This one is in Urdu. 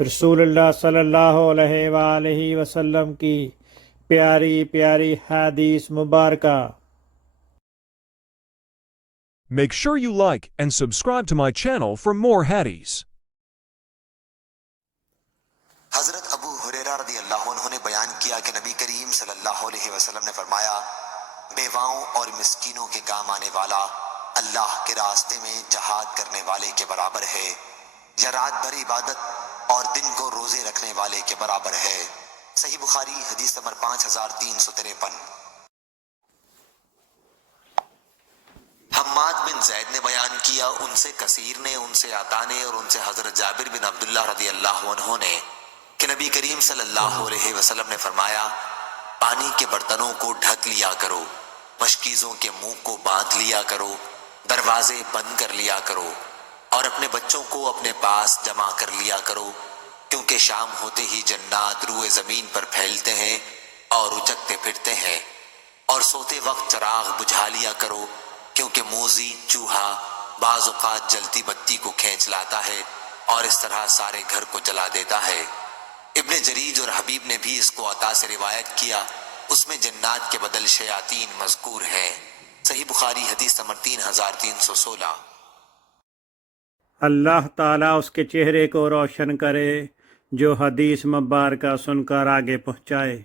رسول اللہ صلی اللہ علیہ وآلہ وسلم کی پیاری پیاری حدیث مبارکہ۔ Make sure you like and subscribe to my channel for more hadiths. حضرت ابو ہریرہ رضی اللہ عنہ نے بیان کیا کہ نبی کریم صلی اللہ علیہ وسلم نے فرمایا، بیواؤں اور مسکینوں کے کام آنے والا اللہ کے راستے میں جہاد کرنے والے کے برابر ہے، یا رات بھر عبادت اور دن کو روزے رکھنے والے کے برابر ہے۔ صحیح بخاری حدیث نمبر 5353۔ حماد بن زید نے بیان کیا، ان سے کثیر نے، ان سے عطا نے اور ان سے حضرت جابر بن عبداللہ رضی اللہ عنہ نے کہ نبی کریم صلی اللہ علیہ وسلم نے فرمایا، پانی کے برتنوں کو ڈھک لیا کرو، مشکیزوں کے منہ کو باندھ لیا کرو، دروازے بند کر لیا کرو اور اپنے بچوں کو اپنے پاس جمع کر لیا کرو، کیونکہ شام ہوتے ہی جنات روئے زمین پر پھیلتے ہیں اور اچکتے پھرتے ہیں، اور سوتے وقت چراغ بجھا لیا کرو، کیونکہ موذی چوہا بعض اوقات جلتی بتی کو کھینچ لاتا ہے اور اس طرح سارے گھر کو جلا دیتا ہے۔ ابن جریج اور حبیب نے بھی اس کو عطا سے روایت کیا، اس میں جنات کے بدل شیاطین مذکور ہیں۔ صحیح بخاری حدیث نمبر 3316۔ اللہ تعالیٰ اس کے چہرے کو روشن کرے جو حدیث مبارکہ سن کر آگے پہنچائے۔